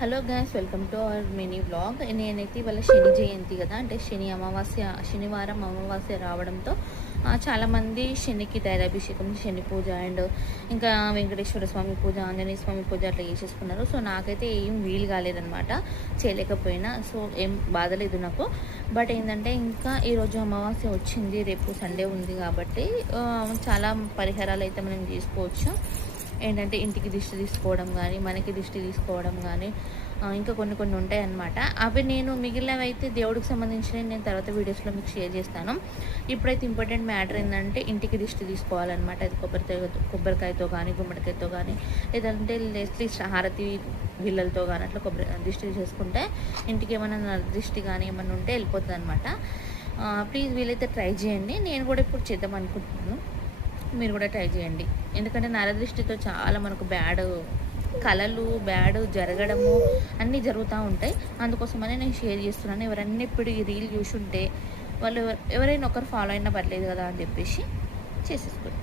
Hello guys, welcome to our mini vlog. నేనైతే ఇవాళ శని జయంతి కదా, అంటే శనివారం అమావాస్య రావడంతో చాలామంది శనికి తైలాభిషేకం, శని పూజ అండ్ ఇంకా వెంకటేశ్వర స్వామి పూజ, ఆంజనేయ స్వామి పూజ అట్లా చేసేసుకున్నారు. సో నాకైతే ఏం వీలు కాలేదనమాట, చేయలేకపోయినా. సో ఏం బాధలేదు నాకు. బట్ ఏంటంటే ఇంకా ఈరోజు అమావాస్య వచ్చింది, రేపు సండే ఉంది కాబట్టి చాలా పరిహారాలు అయితే మనం చేసుకోవచ్చు. ఏంటంటే ఇంటికి దిష్టి తీసుకోవడం కానీ, మనకి దిష్టి తీసుకోవడం కానీ, ఇంకా కొన్ని ఉంటాయి అన్నమాట. అవి నేను మిగిలినవి అయితే దేవుడికి సంబంధించినవి నేను తర్వాత వీడియోస్లో మీకు షేర్ చేస్తాను. ఇప్పుడైతే ఇంపార్టెంట్ మ్యాటర్ ఏంటంటే ఇంటికి దిష్టి తీసుకోవాలన్నమాట. అది కొబ్బరికాయతో కానీ, గుమ్మడికాయతో కానీ, లేదంటే అట్లీస్ట్ హారతి బిళ్ళలతో కానీ అట్లా దిష్టి చేసుకుంటే ఇంటికి ఏమైనా దిష్టి కానీ ఏమైనా ఉంటే వెళ్ళిపోతుంది అనమాట. ప్లీజ్ వీలైతే ట్రై చేయండి. నేను కూడా ఇప్పుడు చేద్దాం అనుకుంటున్నాను, మీరు కూడా ట్రై చేయండి. ఎందుకంటే నరదృష్టితో చాలా మనకు కళలు జరగడము అన్నీ జరుగుతూ ఉంటాయి. అందుకోసమనే నేను షేర్ చేస్తున్నాను. ఎవరన్నా ఇప్పుడు ఈ రీల్ చూసుంటే వాళ్ళు ఎవరైనా ఒకరు ఫాలో అయినా పర్లేదు కదా అని చెప్పేసి చేసేసుకోండి.